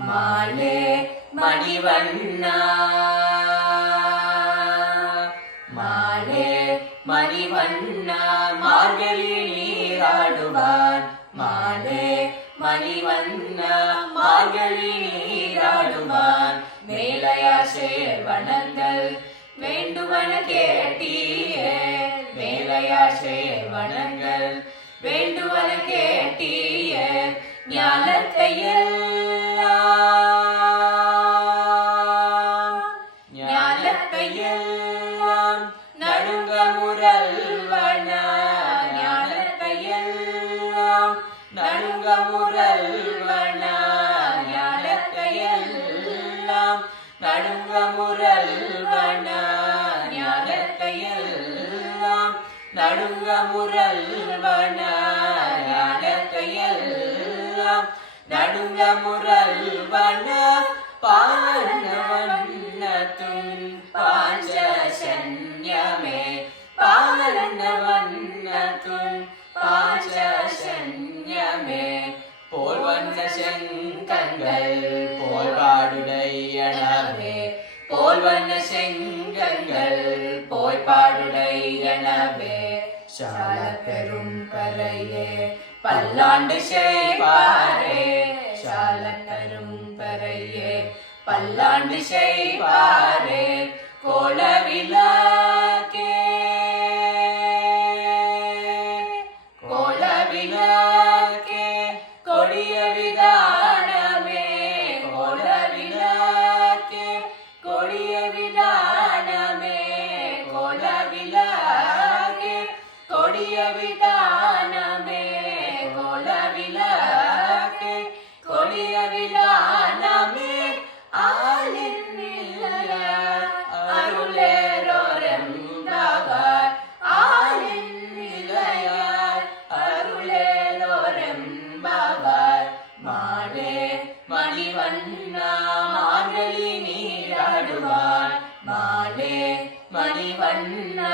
மாலே மணிவண்ணா மாலே மணிவண்ணா மார்கழி நீராடுவான் மாலே மணிவண்ணா மார்கழி நீராடுவான் மேலையா சேர்வனங்கள் வேண்டுவன கேட்டியே மேலையா சேர்வனங்கள் வேண்டுவன கேட்டியே ஞானத்தையெல்லாம் நடுங்க முரல்வன ஞானத்தையெல்லாம் நடுங்க முரல்வன ஞானத்தையெல்லாம் நடுங்க முரல்வன ஞானத்தையெல்லாம் நடுங்க முரல்வன ஞானத்தையெல்லாம் நடுங்க முரல்வன பாலனவண்ணத்துன் பாஞ்சசன்யமே பாலனவண்ணத்துன் பாஞ்சசன்யமே போல் வந்த செங்கங்கள் போல் பாடுடையனவே போல் வந்த செங்கங்கள் போய் பாடுடையனவே சால பெரும் பறையே பல்லாண்டு செய்வாரே சால பெரும் பறையே பல்லாண்டு செய்வாரே கோலவிளக்கே கோலவிளக்கே கொடிய விதானமே கோலவிளக்கே கொடிய விதானமே கோலவிளக்கே கொடிய விதானமே கோலவிளக்கே கொடிய விதானமே ஆலின் நிலைய அருளேரோரெம்பவர் ஆலின் நிலைய அருளேரோரெம்பவர் மாலே மணிவண்ணா மார்கழி நீராடுவான் மாலே மணிவண்ணா